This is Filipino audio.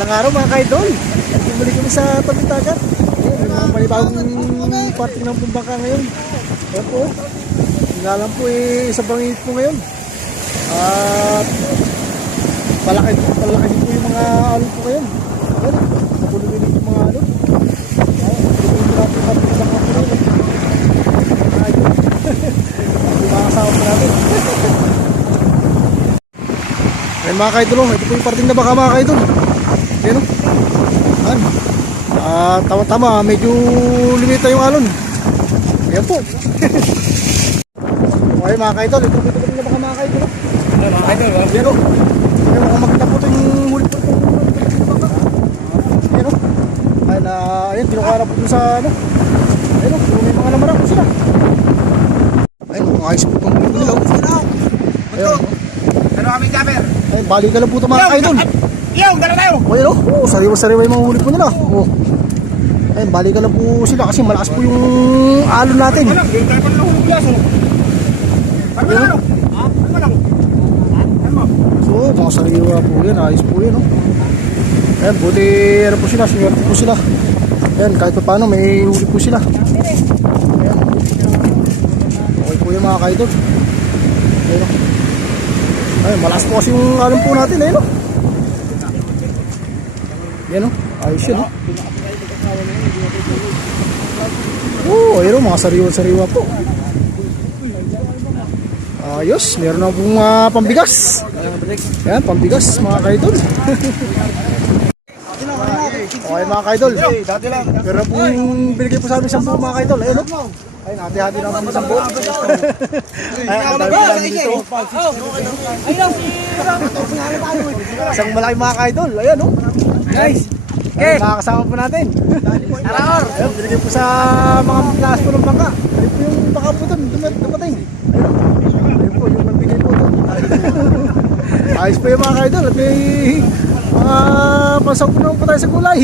Magandang araw mga kaidol. Bumalik kami sa tabing dagat. May mga panibagong parting ng bumbangka ngayon. Ayan po. Hinalan po sa bangit po ngayon. At palaki po yung mga alon po ngayon. Ayan. Napulunin yung mga alon. Napulunin natin kami sa mga po ngayon. Yung mga kasama po natin. Ayan mga kaidol. Ito po yung parting na baka mga kaidol. Ayan o. Ayan. Tama-tama, medyo limita yung alon. Ayan po. Okay mga kaidol, ito na baka mga kaidol. Mga kaidol, ayan o. Ayan o, makita po ito yung huli po. Ayan o. Ayan, tinukara po dun sa ano. Ayan o, may mga namarang po sila. Ayan o, ayos po itong huli nila. Ayan o. Ano kami Jaber? Ayan, bali ka lang po ito mga kaidol. Yo, dala tayo. Ayan o, sariwa-sariwa yung mga huli po nila. O. Ayun, balikan lang po sila kasi malakas po yung alon natin. Ano? Hindi tayo pa nahulog laso. Ano ba lang? Ha? Ano ba lang? Ano mo? So, mga sariwa po yan. Ayos po yan. Ayan, buti ano po sila. Sinuwerte po sila. Ayan, kahit pa paano may huli po sila. Ayan. Okay po yung mga kaidol. Ayan o. Ayan, malakas po kasi yung alon po natin. Ayan o. Ayan o. Ayos yun o. Ayun o, mga sariwa-sariwa po. Ayos, meron na pong pambigas. Ayan, pambigas mga kaidol. Okay mga kaidol. Meron na pong binigay po sa amin 10 mga kaidol. Ayun o. Ayun, hati-hati na po 10. Ayun, dami po lang dito. Isang malaki mga kaidol. Ayun o. Guys. Okay, mga kasama po natin. Ayun, binigay po sa mga lakas po ng bangka. Ayun po yung baka po doon, dumating. Ayun po, yung nagbigay po doon. Ayos po yung mga kaidol at may mga pasaw po naman po tayo sa gulay.